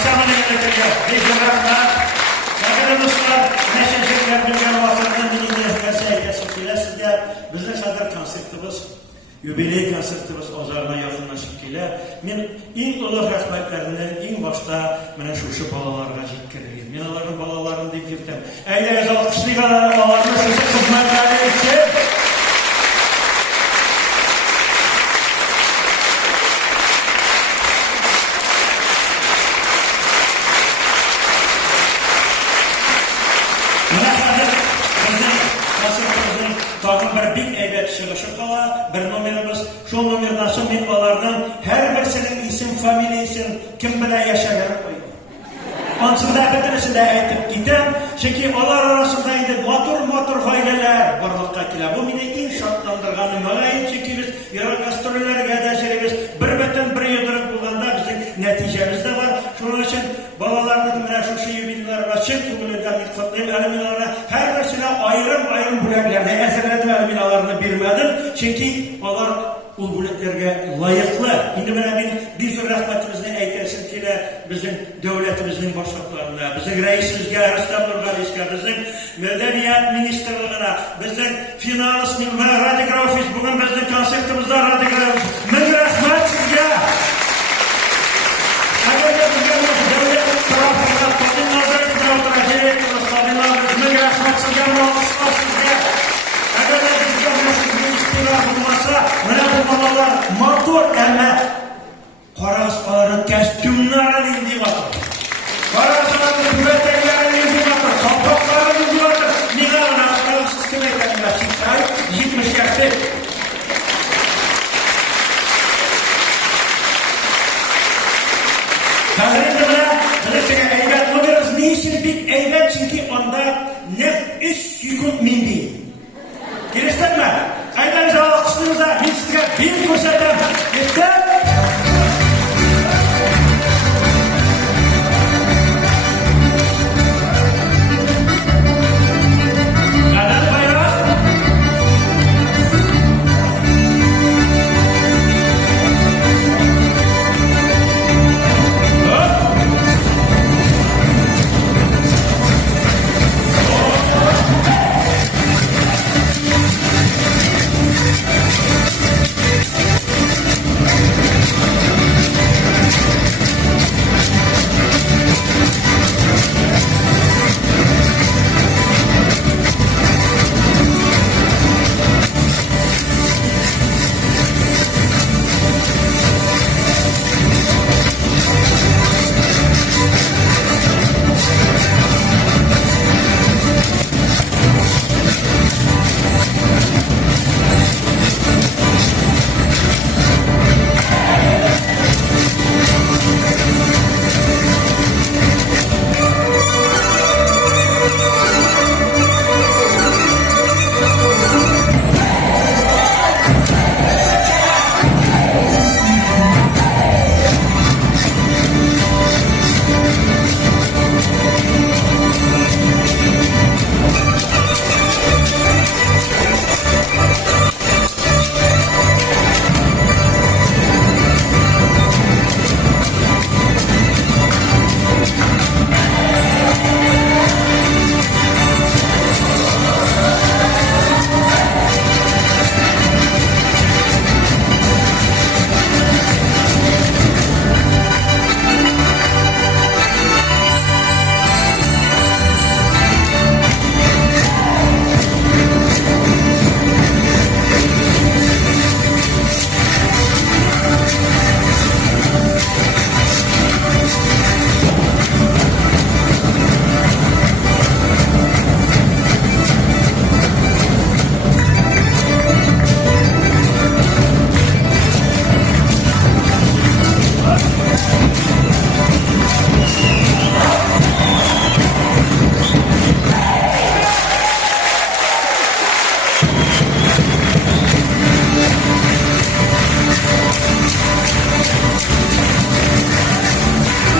Aşağı memlekete rahmat. Agar do'stlar, nashachilar bilgan vaqtdan dinga narsa aytasiz kelasizga bizning qadar konsertimiz, yubiley konsertimiz ozorga yaqinlashib kelar. Men eng ulug' rahmatlarimni eng boshda mana shu bolalarga yetkazdim. Men ularning bolalarini deb yurtam. Aylangiz olqishlaylar, ularni shu xizmatlari uchun tag'in bir bek aybat chiqishib qola, bir nomerimiz, shu nomerdan so'ng men ularning har birisining ism, familiyasini kim bilan yashaganini qo'ydim. Onchida bittasida aytib ketam, chunki ular orasida endi motor oilalar borliqqa keladi. Bu meni eng shodlantirgani nimaga? Chunki biz yo'l gastrollarga adashirmiz. Bir butun bir yo'dirib bo'lganda bizning natijamiz da bor. Shuning uchun bolalarning mana shu yubileylar va chin ko'ngildan qutlayman. Alamilarga har birisini ayrim bo'laklarda azirladim, alamilarni bermadim. Chunki ular u bo'laklarga loyiqli. Endi mana men bizning rahmatimizni aytishim kerak bizning davlatimizning boshliqlariga, bizning raisimizga, Rustam Nurg'aliyevga, bizning madaniyat ministrligiga, bizning finans va radiografist bugun bizning konsertimizda radiografist. Ming rahmat sizga. Motor ama qarasqalari kostyumlarini deyapti. Qarasqalari tuvataklarini deyapti. Qopoqlarini deyapti. Nega unaqa sistem ekanlar? 70 yoshda. Qadrinda bilan aybat modelimiz neysin big aybat chunki onda ne 3 sekund mindi. Kelisizmi? Aydan javob qismimizda men sizga bir ko'rsataman. Yetti